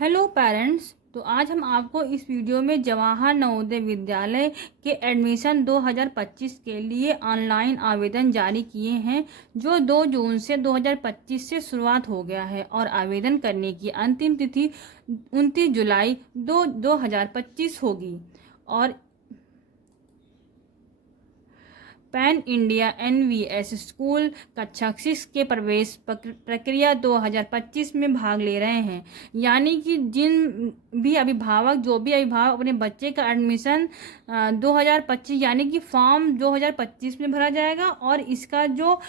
Hello parents. तो आज हम आपको इस वीडियो में जवाहर नवोदय विद्यालय के एडमिशन 2025 के लिए ऑनलाइन आवेदन जारी किए हैं, जो 2 जून से 2025 से शुरुआत हो गया है और आवेदन करने की अंतिम तिथि 29 जुलाई 2025 होगी। और पैन इंडिया एनवीएस स्कूल कक्षा 6 के प्रवेश प्रक्रिया 2025 में भाग ले रहे हैं। यानी कि जो भी अभिभावक अपने बच्चे का एडमिशन 2025 यानी कि फॉर्म 2025 में भरा जाएगा और इसका जो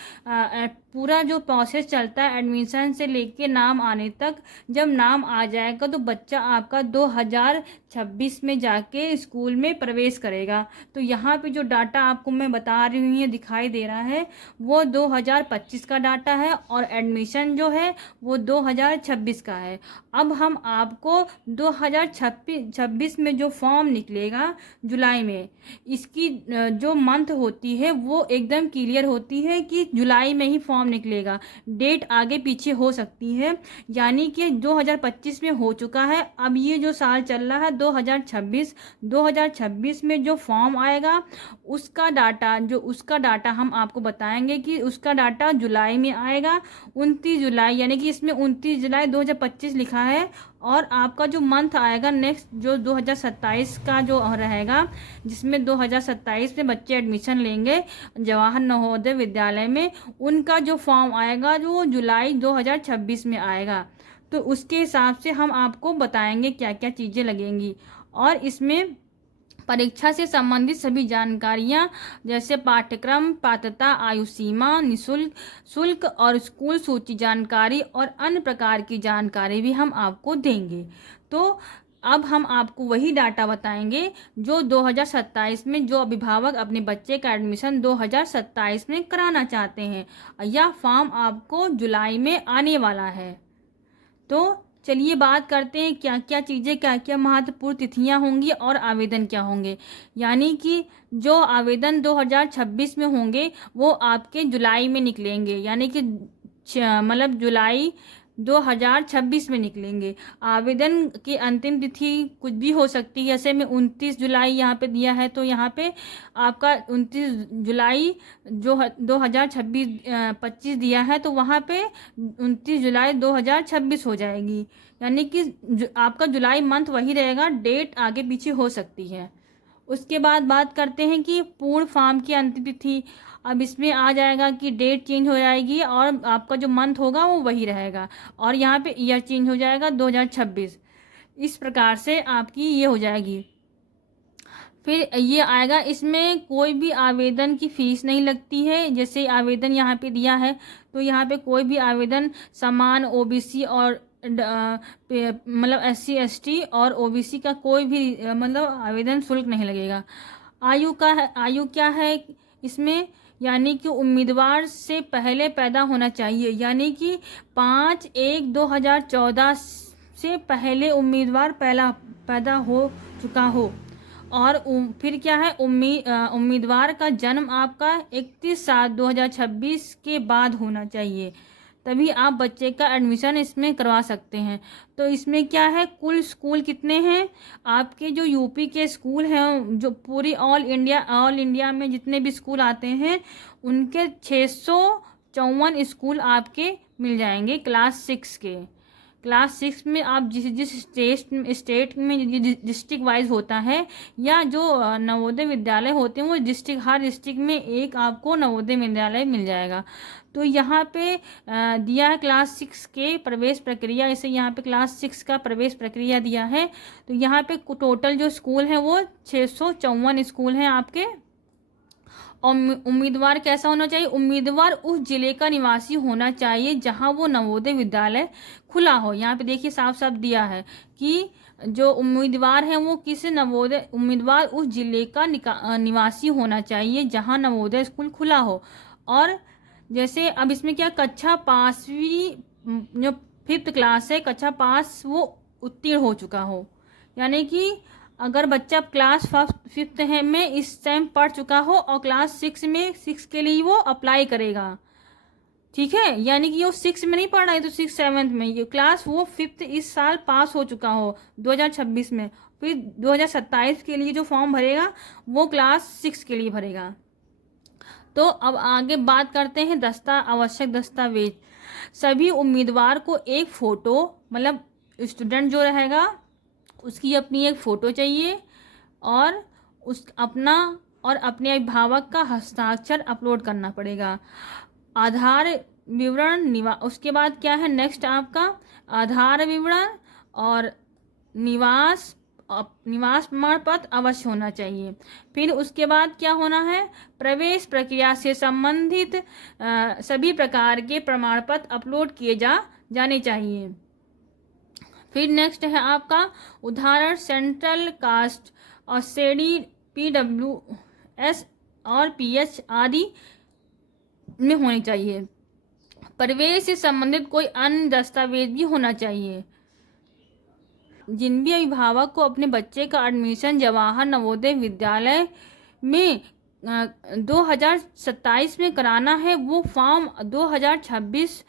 पूरा जो प्रोसेस चलता है एडमिशन से लेके नाम आने तक, जब नाम आ जाएगा तो बच्चा आपका 2026 में जाके स्कूल में प्रवेश करेगा। तो यहाँ पे जो डाटा आपको मैं बता रही हूँ, ये दिखाई दे रहा है, वो 2025 का डाटा है और एडमिशन जो है वो 2026 का है। अब हम आपको 2026 में जो फॉर्म निकलेगा जुलाई में, इसकी जो मंथ होती है वो एकदम क्लियर होती है कि जुलाई में ही फॉर्म निकलेगा। डेट आगे पीछे हो सकती है, यानी कि 2025 में हो चुका है। अब ये जो साल चल रहा है 2026 में जो फॉर्म आएगा उसका डाटा हम आपको बताएंगे कि उसका डाटा जुलाई में आएगा, 29 जुलाई, यानी कि इसमें 29 जुलाई 2025 लिखा है। और आपका जो मंथ आएगा नेक्स्ट जो 2027 का जो रहेगा, जिसमें 2027 में बच्चे एडमिशन लेंगे जवाहर नवोदय विद्यालय में, उनका जो फॉर्म आएगा जो जुलाई 2026 में आएगा। तो उसके हिसाब से हम आपको बताएंगे क्या क्या चीज़ें लगेंगी। और इसमें परीक्षा से संबंधित सभी जानकारियां जैसे पाठ्यक्रम, पात्रता, आयु सीमा, निःशुल्क शुल्क और स्कूल सूची जानकारी और अन्य प्रकार की जानकारी भी हम आपको देंगे। तो अब हम आपको वही डाटा बताएंगे जो 2027 में जो अभिभावक अपने बच्चे का एडमिशन 2027 में कराना चाहते हैं। यह फॉर्म आपको जुलाई में आने वाला है। तो चलिए बात करते हैं क्या क्या चीज़ें, क्या क्या महत्वपूर्ण तिथियां होंगी और आवेदन क्या होंगे। यानी कि जो आवेदन 2026 में होंगे वो आपके जुलाई में निकलेंगे, यानी कि मतलब जुलाई 2026 में निकलेंगे। आवेदन की अंतिम तिथि कुछ भी हो सकती है, जैसे मैं 29 जुलाई यहाँ पे दिया है, तो यहाँ पे आपका 29 जुलाई जो 2026 दिया है, तो वहाँ पे 29 जुलाई 2026 हो जाएगी। यानी कि आपका जुलाई मंथ वही रहेगा, डेट आगे पीछे हो सकती है। उसके बाद बात करते हैं कि पूर्ण फॉर्म की अंतिम तिथि। अब इसमें आ जाएगा कि डेट चेंज हो जाएगी और आपका जो मंथ होगा वो वही रहेगा, और यहाँ पे ईयर चेंज हो जाएगा 2026। इस प्रकार से आपकी ये हो जाएगी। फिर ये आएगा, इसमें कोई भी आवेदन की फीस नहीं लगती है। जैसे आवेदन यहाँ पे दिया है, तो यहाँ पे कोई भी आवेदन समान ओबीसी और मतलब SC ST और OBC का कोई भी मतलब आवेदन शुल्क नहीं लगेगा। आयु क्या है इसमें, यानी कि उम्मीदवार से पहले पैदा होना चाहिए, यानी कि 5/1/2014 से पहले उम्मीदवार पैदा हो चुका हो। और फिर क्या है, उम्मीदवार का जन्म आपका 31/7/2026 के बाद होना चाहिए, तभी आप बच्चे का एडमिशन इसमें करवा सकते हैं। तो इसमें क्या है, कुल स्कूल कितने हैं आपके, जो यूपी के स्कूल हैं, जो पूरी ऑल इंडिया में जितने भी स्कूल आते हैं, उनके 654 स्कूल आपके मिल जाएंगे क्लास 6 में। आप जिस स्टेट में डिस्ट्रिक्ट वाइज होता है, या जो नवोदय विद्यालय होते हैं वो हर डिस्ट्रिक्ट में एक आपको नवोदय विद्यालय मिल जाएगा। तो यहाँ पे दिया है क्लास 6 के प्रवेश प्रक्रिया, इसे यहाँ पे क्लास 6 का प्रवेश प्रक्रिया दिया है। तो यहाँ पे टोटल जो स्कूल हैं वो 654 स्कूल हैं आपके। और उम्मीदवार कैसा होना चाहिए, उम्मीदवार उस जिले का निवासी होना चाहिए जहां वो नवोदय विद्यालय खुला हो। यहाँ पे देखिए साफ साफ दिया है कि जो उम्मीदवार हैं वो उम्मीदवार उस जिले का निवासी होना चाहिए जहां नवोदय स्कूल खुला हो। और जैसे अब इसमें क्या, कक्षा 5वीं जो 5th क्लास है, कक्षा 5 वो उत्तीर्ण हो चुका हो। यानी कि अगर बच्चा क्लास 5th है में इस टाइम पढ़ चुका हो और क्लास 6 में 6 के लिए वो अप्लाई करेगा, ठीक है, यानी कि वो 6 में नहीं पढ़ रहा है तो 6 7th में, ये क्लास वो 5th इस साल पास हो चुका हो 2026 में, फिर 2027 के लिए जो फॉर्म भरेगा वो क्लास 6 के लिए भरेगा। तो अब आगे बात करते हैं आवश्यक दस्तावेज। सभी उम्मीदवार को एक फ़ोटो, मतलब स्टूडेंट जो रहेगा उसकी अपनी एक फ़ोटो चाहिए, और उस अपना और अपने अभिभावक का हस्ताक्षर अपलोड करना पड़ेगा। आधार विवरण, उसके बाद क्या है नेक्स्ट आपका आधार विवरण और निवास निवास प्रमाण पत्र अवश्य होना चाहिए। फिर उसके बाद क्या होना है, प्रवेश प्रक्रिया से संबंधित सभी प्रकार के प्रमाण पत्र अपलोड किए जाने चाहिए। फिर नेक्स्ट है आपका उदाहरण सेंट्रल कास्ट और श्रेणी PWS और PH आदि में होनी चाहिए। प्रवेश से संबंधित कोई अन्य दस्तावेज भी होना चाहिए। जिन भी अभिभावक को अपने बच्चे का एडमिशन जवाहर नवोदय विद्यालय में 2027 में कराना है, वो फॉर्म 2026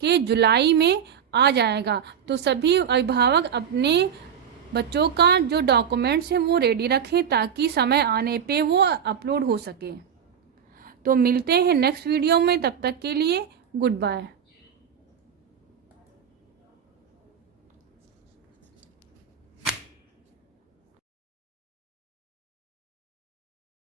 के जुलाई में आ जाएगा। तो सभी अभिभावक अपने बच्चों का जो डॉक्यूमेंट्स हैं वो रेडी रखें ताकि समय आने पे वो अपलोड हो सके। तो मिलते हैं नेक्स्ट वीडियो में, तब तक के लिए गुड बाय।